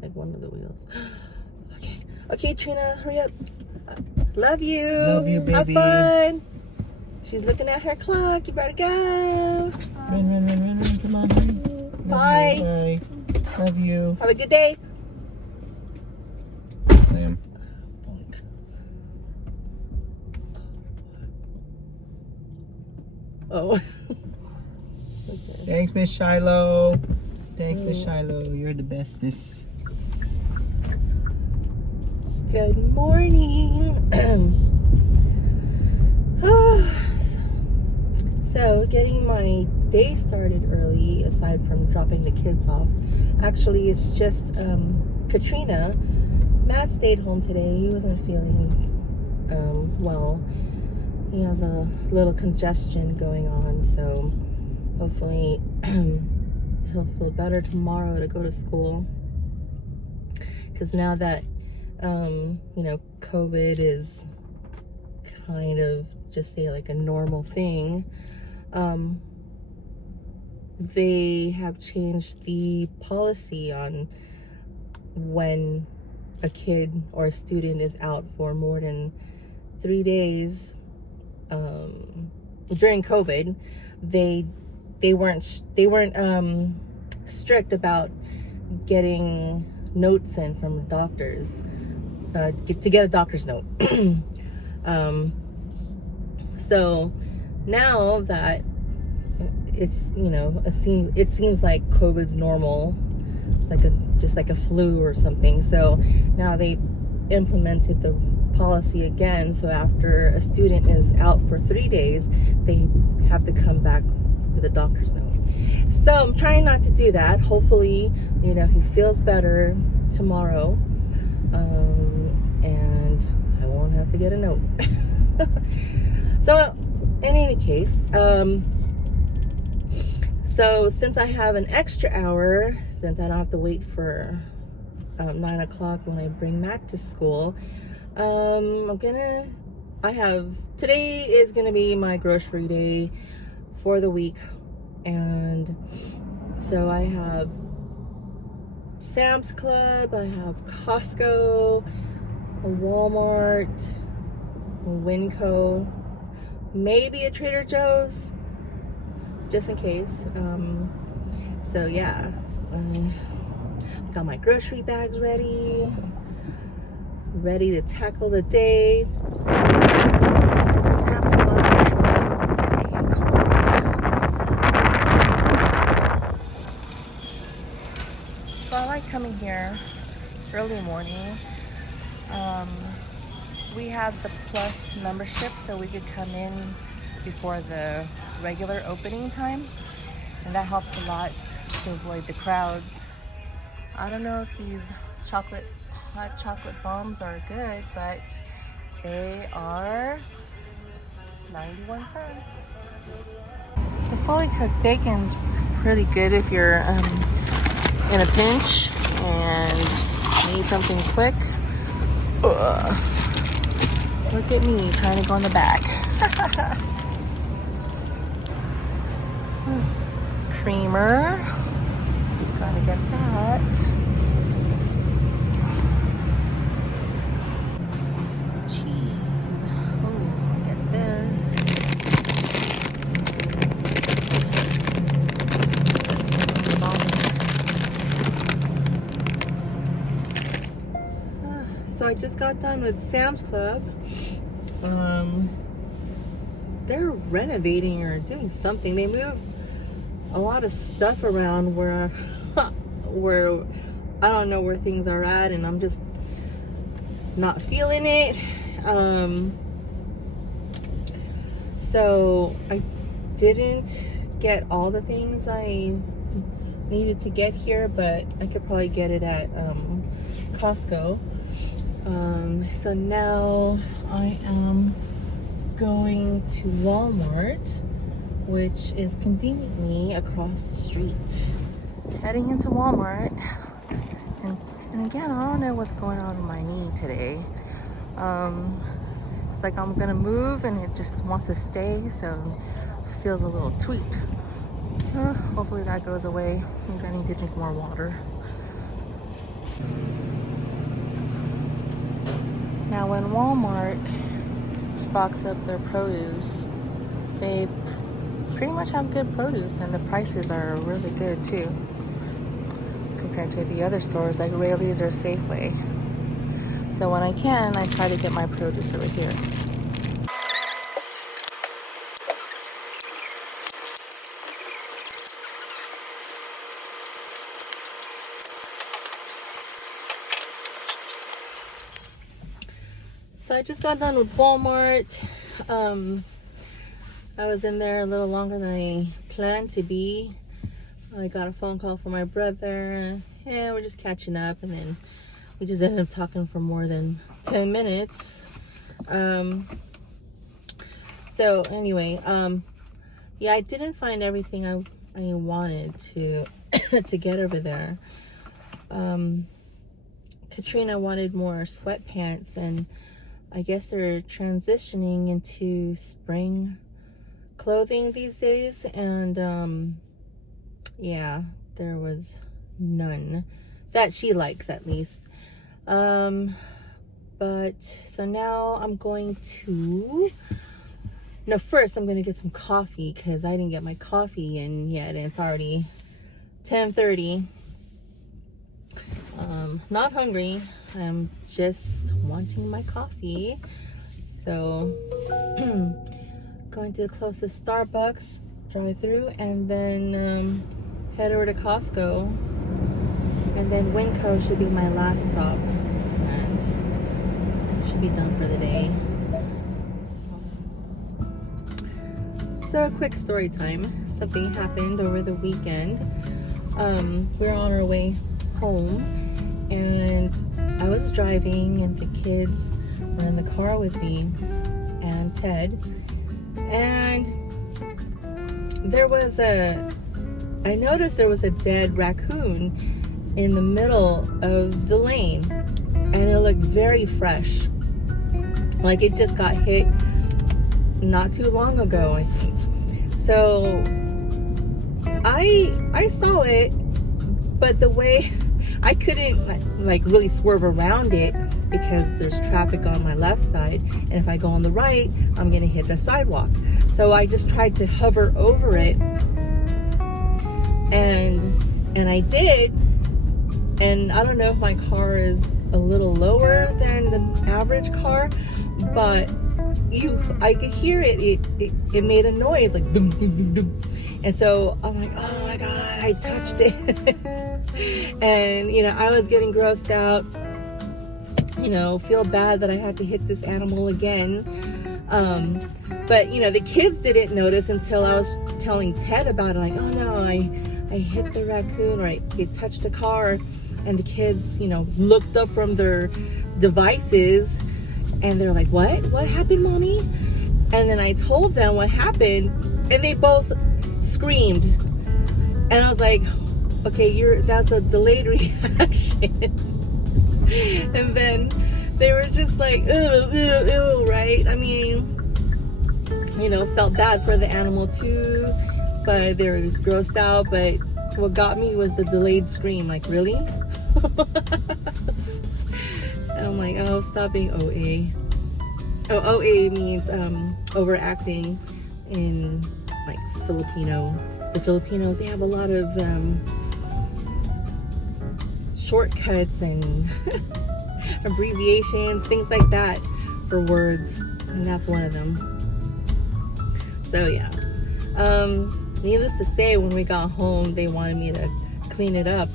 like one of the wheels. Okay, Trina, hurry up. Love you. Love you, baby. Have fun. She's looking at her clock. You better go. Run. Come on. Bye. Bye. Love you. Have a good day. Slam. Oh. Okay. Thanks, Miss Shiloh. Thanks, Miss Shiloh. You're the bestest. Good morning. So, getting my day started early, aside from dropping the kids off. Actually, it's just Katrina. Matt stayed home today. He wasn't feeling well. He has a little congestion going on, so hopefully he'll feel better tomorrow to go to school. Because now that COVID is kind of just say like a normal thing, they have changed the policy on when a kid or a student is out for more than 3 days. During COVID, they weren't strict about getting notes in from doctors to get a doctor's note. So now that it's it seems like COVID's normal, just like a flu or something. So now they implemented the policy again. So after a student is out for 3 days, they have to come back with a doctor's note. So I'm trying not to do that. Hopefully, he feels better tomorrow, and I won't have to get a note. So in any case, so since I have an extra hour, since I don't have to wait for 9 o'clock when I bring Mac to school, today is gonna be my grocery day for the week. And so I have Sam's Club, I have Costco, a Walmart, a Winco, maybe a Trader Joe's, just in case. So yeah, got my grocery bags ready to tackle the day. Sam's Club. So I like coming here early morning. We have the Plus membership, so we could come in before the regular opening time, and that helps a lot to avoid the crowds. I don't know if these hot chocolate bombs are good, but they are 91 cents. The fully cooked bacon's pretty good if you're in a pinch and need something quick. Look at me trying to go in the back. Creamer, gotta get that. Cheese, oh, get this. So I just got done with Sam's Club. They're renovating or doing something. They moved a lot of stuff around where I don't know where things are at, and I'm just not feeling it. So I didn't get all the things I needed to get here, but I could probably get it at Costco. So now I am going to Walmart, which is conveniently across the street. Heading into Walmart, and again, I don't know what's going on with my knee today. It's like I'm gonna move and it just wants to stay, so it feels a little tweaked. Hopefully that goes away. Maybe I need to drink more water. Now when Walmart stocks up their produce, they pretty much have good produce, and the prices are really good too compared to the other stores like Raley's or Safeway. So when I can, I try to get my produce over here. So I just got done with Walmart. I was in there a little longer than I planned to be. I got a phone call from my brother. Yeah, we're just catching up, and then we just ended up talking for more than 10 minutes. So anyway, yeah, I didn't find everything I wanted to to get over there. Katrina wanted more sweatpants, and I guess they're transitioning into spring clothing these days, and yeah, there was none that she likes, at least. But so now I'm going to, no, first I'm going to get some coffee because I didn't get my coffee in yet, and it's already 10:30. Not hungry, I'm just wanting my coffee. So going to the closest Starbucks drive through, and then head over to Costco, and then Winco should be my last stop, and I should be done for the day. So a quick story time. Something happened over the weekend. We're on our way home, and I was driving, and the kids were in the car with me and Ted, and I noticed there was a dead raccoon in the middle of the lane, and it looked very fresh, like it just got hit not too long ago, I think. So I saw it, but the way I couldn't like really swerve around it because there's traffic on my left side, and if I go on the right, I'm gonna hit the sidewalk. So I just tried to hover over it, and I did, and I don't know if my car is a little lower than the average car, but I could hear it. It made a noise like boom, boom, boom, boom. And so I'm like, oh my God, I touched it. And, you know, I was getting grossed out, you know, feel bad that I had to hit this animal again. But, you know, the kids didn't notice until I was telling Ted about it. Like, oh no, I hit the raccoon, or it touched a car. And the kids, you know, looked up from their devices, and they're like, what happened, Mommy? And then I told them what happened, and they both screamed. And I was like, okay, that's a delayed reaction. And then they were just like, ew, ew, ew, right? I mean, you know, felt bad for the animal too, but they were just grossed out. But what got me was the delayed scream, like, really? And I'm like, oh, stop being OA. Oh, OA means overacting in like Filipino. The Filipinos, they have a lot of shortcuts and abbreviations, things like that for words, and that's one of them. So yeah, needless to say, when we got home, they wanted me to clean it up.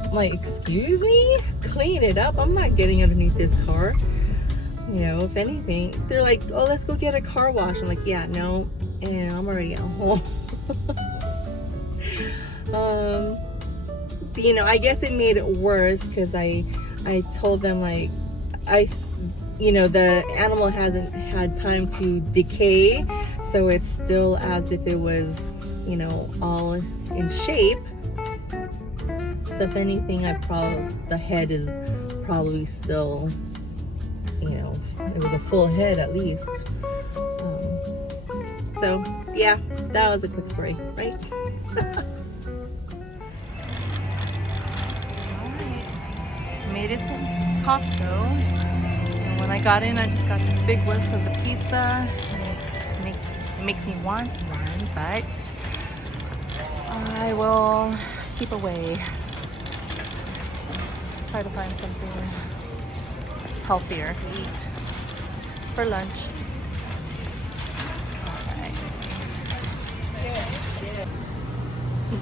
I'm like, excuse me? Clean it up? I'm not getting underneath this car. You know, if anything, they're like, oh, let's go get a car wash. I'm like, yeah, no, and I'm already at home. You know, I guess it made it worse because I told them, like, you know, the animal hasn't had time to decay, so it's still as if it was, you know, all in shape. So if anything, the head is probably still, you know, it was a full head at least. So yeah, that was a quick story, right? made it to Costco, and when I got in, I just got this big whiff of the pizza. It makes me want one, but I will keep away. Try to find something healthier to eat for lunch.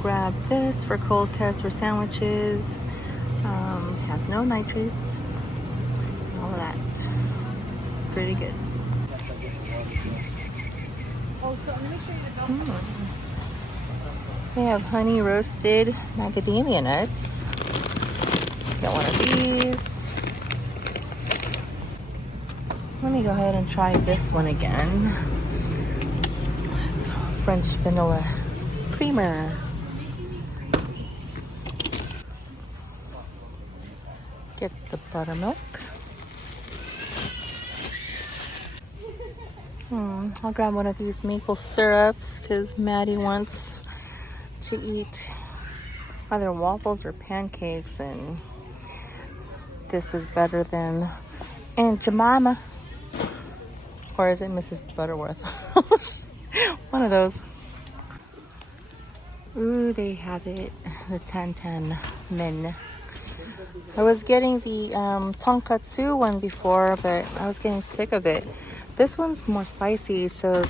Grab this for cold cuts for sandwiches. Has no nitrates. All of that. Pretty good. They have honey roasted macadamia nuts. Get one of these. Let me go ahead and try this one again. It's French vanilla creamer. Get the buttermilk. I'll grab one of these maple syrups because Maddie wants to eat either waffles or pancakes, and this is better than Aunt Jemima. Or is it Mrs. Butterworth? One of those. Ooh, they have it. The 10-10 men. I was getting the tonkatsu one before, but I was getting sick of it. This one's more spicy, so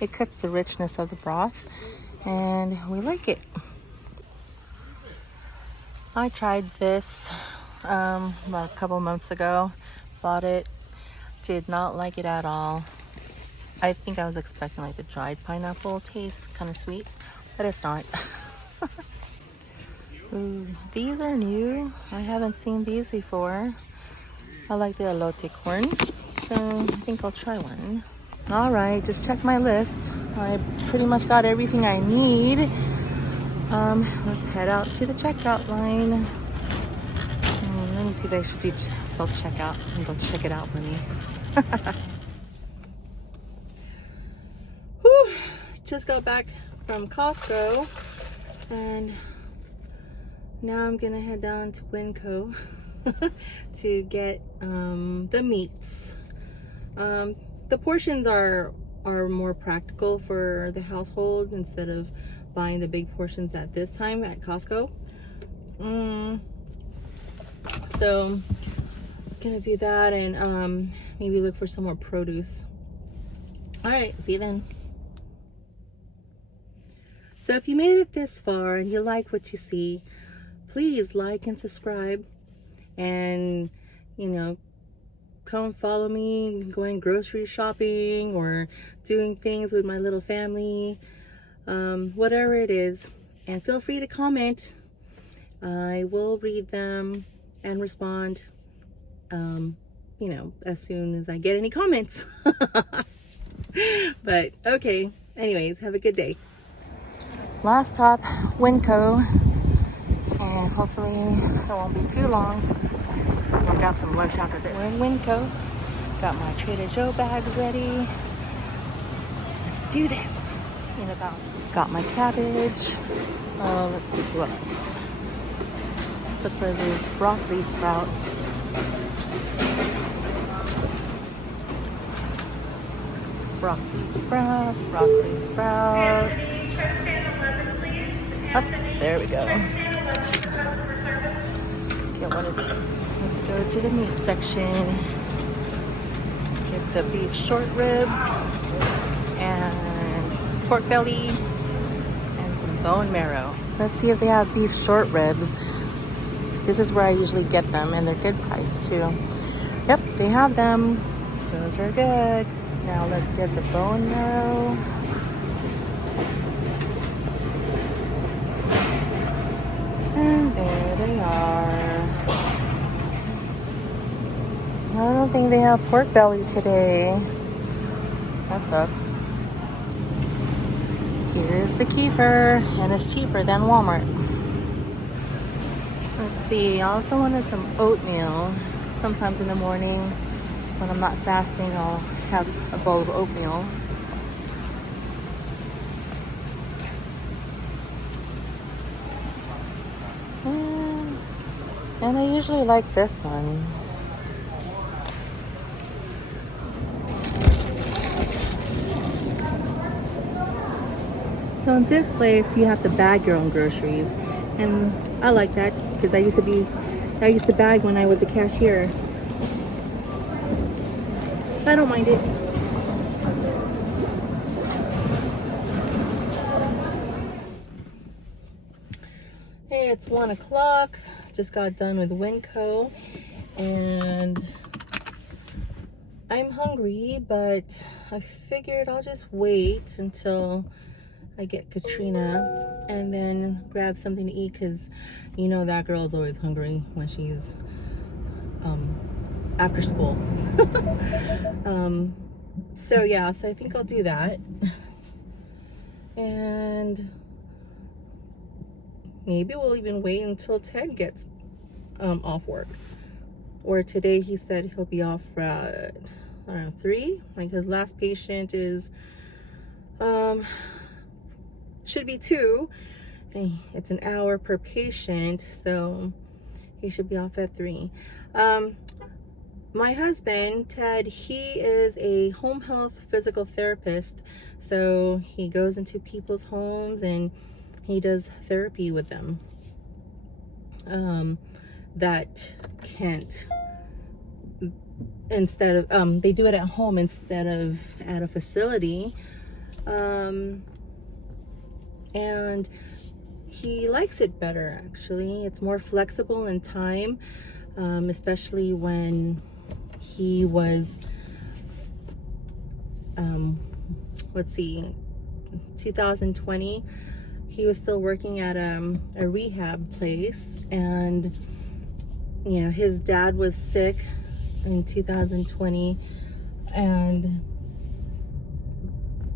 it cuts the richness of the broth, and we like it. I tried this about a couple months ago. Bought it. Did not like it at all. I think I was expecting like the dried pineapple taste, kind of sweet, but it's not. Ooh, these are new. I haven't seen these before. I like the elote corn, so I think I'll try one. All right, just check my list. I pretty much got everything I need. Let's head out to the checkout line. Let me see if I should do self-checkout and go check it out for me. Whew, just got back from Costco, and now I'm gonna head down to Winco to get the meats. The portions are more practical for the household instead of buying the big portions at this time at Costco. So gonna do that, and maybe look for some more produce. All right, see you then. So if you made it this far and you like what you see, please like and subscribe, and come follow me going grocery shopping or doing things with my little family, whatever it is. And feel free to comment. I will read them and respond as soon as I get any comments. But okay, anyways, have a good day. Last stop, Winco, and hopefully it won't be too long. I'll grab some lunch after this. We're in Winco. Got my Trader Joe bags ready. Let's do this. Got my cabbage. Let's see what else. Let's look for these broccoli sprouts. Broccoli sprouts. Oh, there we go. Get one of these. Let's go to the meat section. Get the beef short ribs and pork belly and some bone marrow. Let's see if they have beef short ribs. This is where I usually get them, and they're good price too. Yep, they have them. Those are good. Now let's get the bone marrow. And there they are. I don't think they have pork belly today. That sucks. Here's the kefir, and it's cheaper than Walmart. Let's see, I also wanted some oatmeal. Sometimes in the morning when I'm not fasting, I'll have a bowl of oatmeal. And I usually like this one. So in this place, you have to bag your own groceries. And I like that because I used to bag when I was a cashier. I don't mind it. Hey, it's 1 o'clock. Just got done with Winco and I'm hungry, but I figured I'll just wait until I get Katrina and then grab something to eat, because you know that girl's always hungry when she's after school. So yeah, so I think I'll do that. And maybe we'll even wait until Ted gets off work. Or today he said he'll be off at, I don't know, 3? Like his last patient is, should be 2. And it's an hour per patient, so he should be off at 3. My husband, Ted, he is a home health physical therapist. So he goes into people's homes and he does therapy with them that can't, instead of, they do it at home instead of at a facility. And he likes it better, actually. It's more flexible in time, especially when he was, let's see, 2020, he was still working at a rehab place, and you know, his dad was sick in 2020, and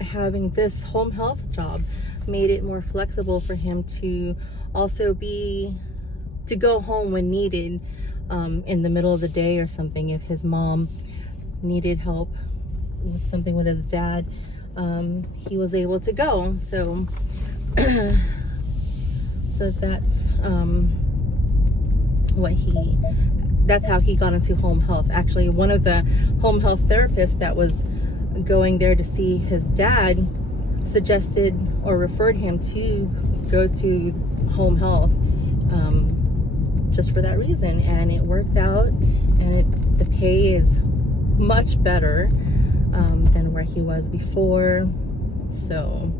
having this home health job made it more flexible for him to also to go home when needed, in the middle of the day or something. If his mom needed help with something with his dad, he was able to go. So so that's how he got into home health. Actually, one of the home health therapists that was going there to see his dad suggested or referred him to go to home health, just for that reason, and it worked out, and the pay is much better than where he was before. So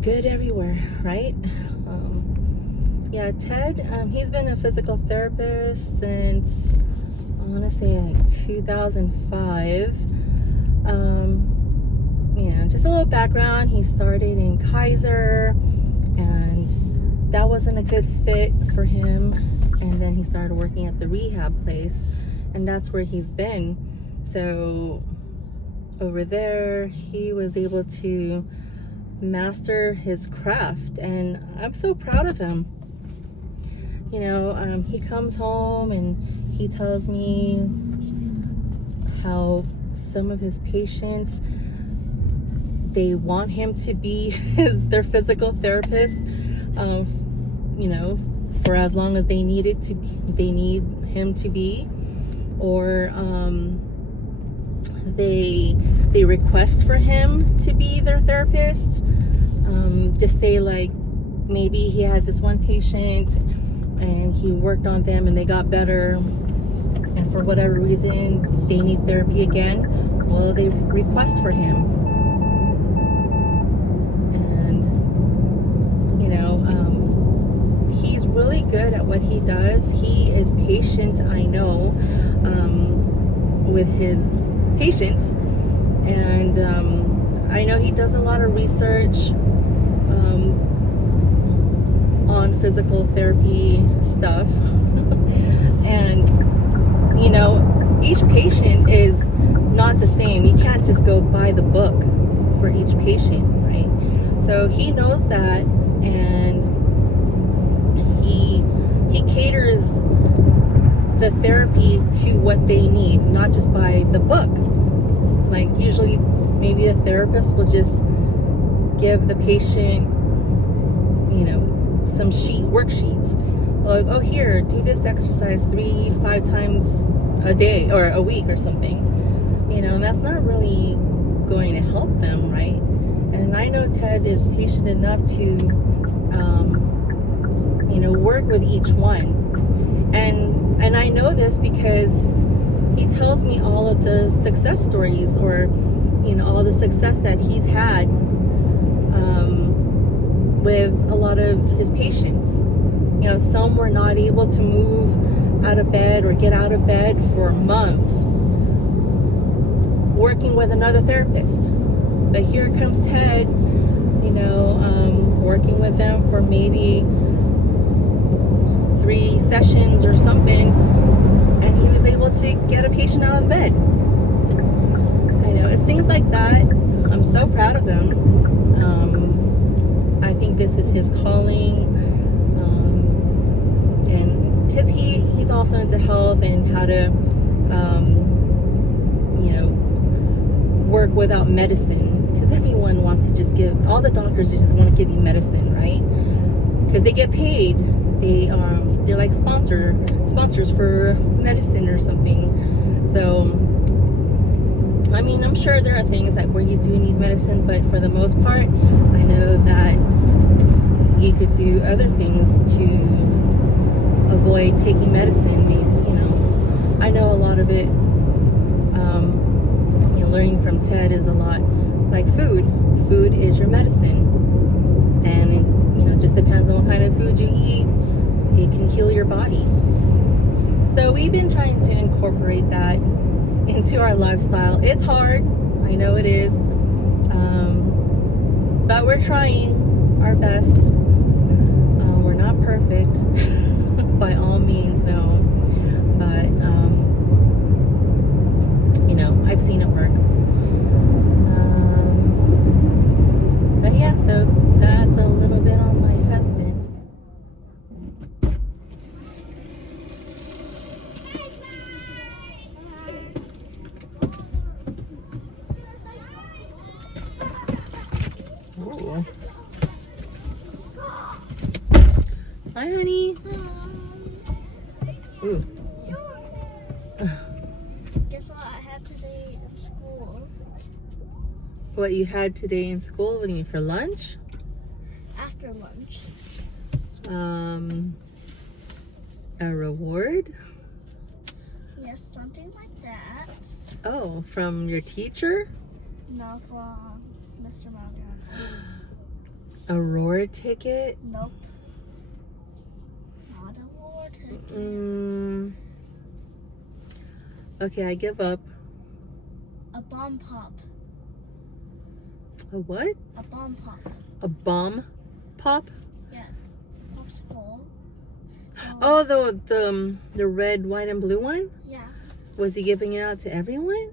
good everywhere, right? Yeah, Ted, he's been a physical therapist since, I want to say, like 2005. Yeah, just a little background. He started in Kaiser, and that wasn't a good fit for him. And then he started working at the rehab place, and that's where he's been. So over there, he was able to master his craft, and I'm so proud of him. You know, he comes home and he tells me how some of his patients, they want him to be their physical therapist, you know, for as long as they need him to be, or they request for him to be their therapist. Just say, like, maybe he had this one patient and he worked on them and they got better, and for whatever reason they need therapy again. Well, they request for him. And you know, he's really good at what he does. He is patient, I know, with his patients, and I know he does a lot of research on physical therapy stuff. And you know, each patient is not the same. You can't just go by the book for each patient, right? So he knows that, and he caters the therapy to what they need, not just by the book. Like, usually maybe a therapist will just give the patient, you know, some worksheets. like, oh, here, do this exercise 3-5 times a day or a week or something, you know, and that's not really going to help them, right? And I know Ted is patient enough to, you know, work with each one. And I know this because he tells me all of the success stories, or, you know, all the success that he's had with a lot of his patients. You know, some were not able to move out of bed or get out of bed for months, working with another therapist. But here comes Ted, you know, working with them for maybe 3 sessions or something, and he was able to get a patient out of bed. I know, it's things like that. I'm so proud of him. I think this is his calling, and because he's also into health and how to, you know, work without medicine. Because everyone wants to just give, all the doctors just want to give you medicine, right? Because they get paid. They're like sponsors for medicine or something. So, I mean, I'm sure there are things like where you do need medicine, but for the most part, I know that you could do other things to avoid taking medicine. You know, I know a lot of it, you know, learning from Ted is a lot like food. Food is your medicine. And it, you know, just depends on what kind of food you eat, it can heal your body. So we've been trying to incorporate that into our lifestyle. It's hard, I know it is, but we're trying our best. We're not perfect by all means, no, but you know, I've seen it work. But yeah, so that's a little bit on my husband. Ooh. Hi, honey. Ooh. Guess what I had today at school? What you had today in school? What do you mean, for lunch? After lunch. A reward? Yes, something like that. Oh, from your teacher? No, from Mr. Morgan. A roar ticket? Nope. Not a war ticket. Okay, I give up. A bomb pop. A what? A bomb pop. A bomb pop? Yeah. Popsicle. Oh, the red, white, and blue one? Yeah. Was he giving it out to everyone?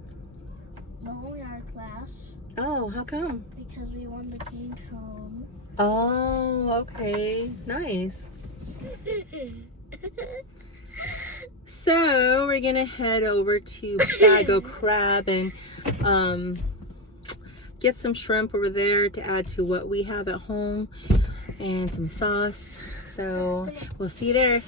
No, only our class. Oh, how come? Because we won the green cone. Oh, okay. Nice. So, we're gonna head over to Bago Crab and get some shrimp over there to add to what we have at home and some sauce. So, we'll see you there.